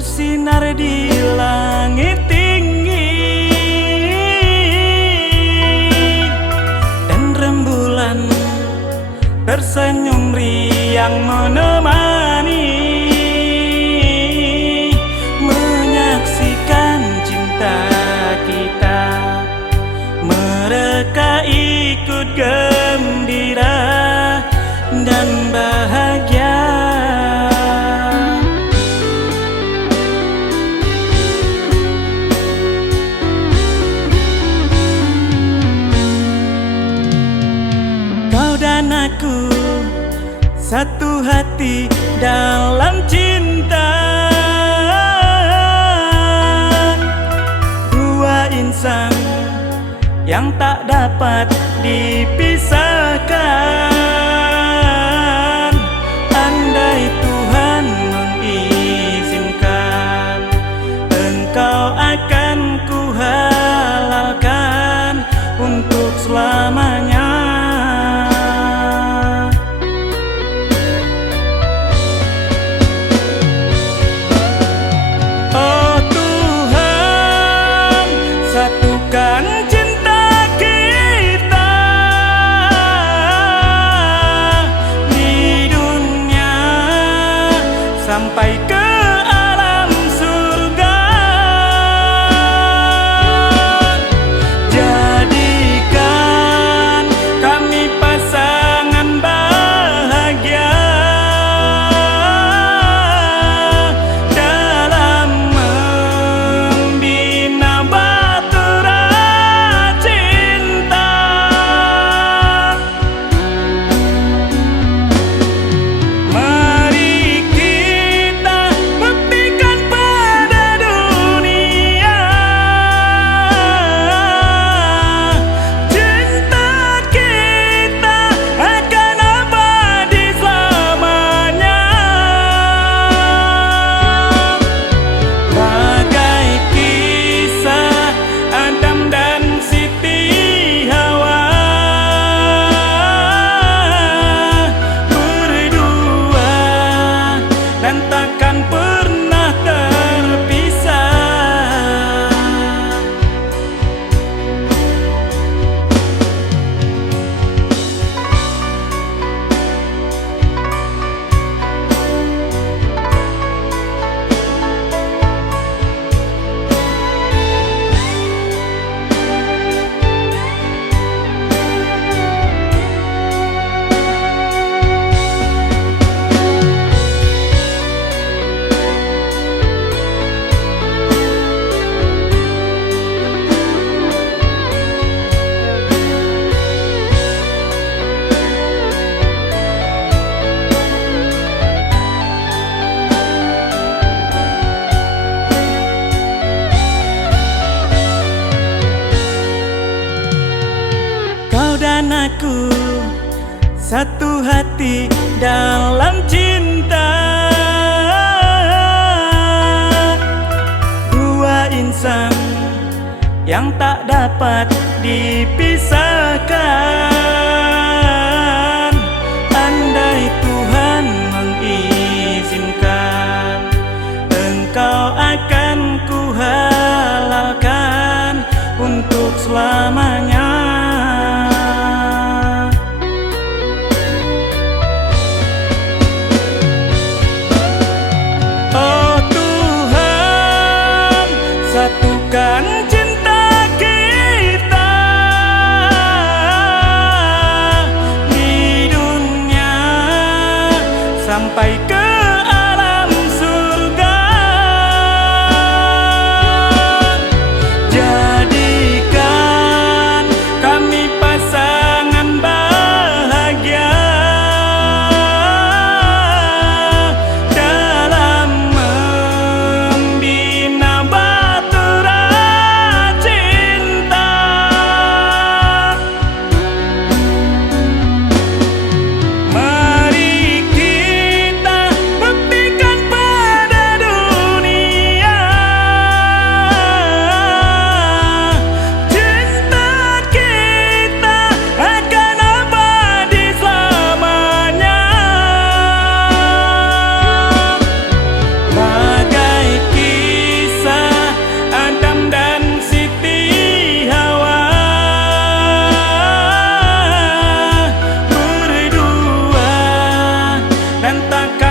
bersinar di langit tinggi, dan rembulan tersenyum riang menemani, menyaksikan cinta kita. Mereka ikut gembira dan bahagia. Kau dan aku satu hati dalam cinta, dua insan yang tak dapat dipisahkan. Andai Tuhan mengizinkan, engkau akan kuhalalkan untuk selamanya. Oh Tuhan, satukan cinta kita di dunia sampai ke alam surga. Jadikan kami pasangan bahagia dalam membina bahtera cinta. Mari kita buktikan pada dunia, cinta kita akan abadi selamanya. Bagai kisah Adam dan Siti Hawa, berdua dan takkan pernah terpisah. Kau dan aku satu hati dalam cinta, dua insan yang tak dapat dipisahkan. Andai Tuhan mengizinkan, engkau akan kuhalalkan untuk selamanya. Oh Tuhan, satukan cinta kita di dunia sampai ke alam surga. Jadikan kami pasangan bahagia dalam membina bahtera cinta. Mari kita dan takkan